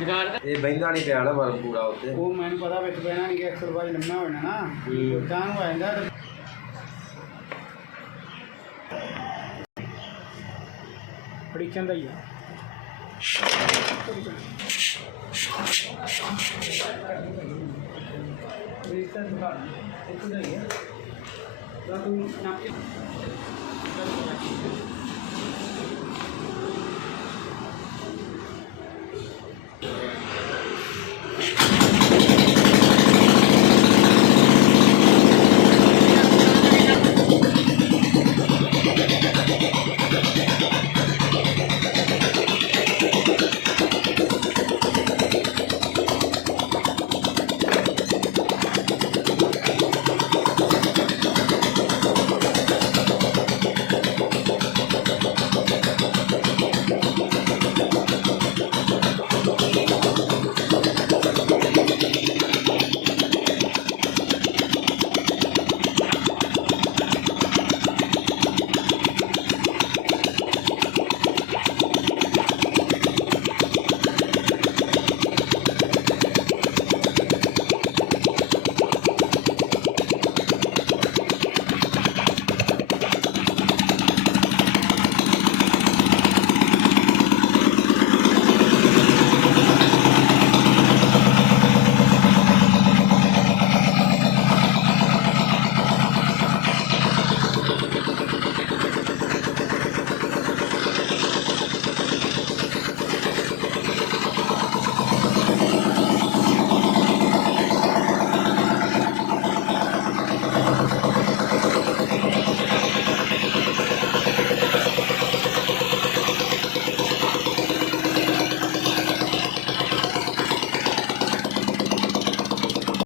ਜਗਾੜ ਇਹ ਬਹਿੰਦਾ ਨਹੀਂ ਪਿਆ ਨਾ ਮਰਮ ਪੂਰਾ ਉੱਤੇ ਉਹ ਮੈਨੂੰ ਪਤਾ ਵਿੱਚ ਪੈਣਾ ਨਹੀਂ ਕਿ 100 ਰੁਪਏ ਲੰਮਾ ਹੋਣਾ ਨਾ ਤਾਂ ਨੂੰ ਆ ਜਾਂਦਾ ਪੜੀਚਨ ਦਾ ਹੀ ਆ ਇਹ ਤਾਂ ਦੁਕਾਨ ਇੱਥੇ ਦਾ ਹੀ ਆ ਤਾਂ ਤੂੰ ਨਾਪ ਕੇ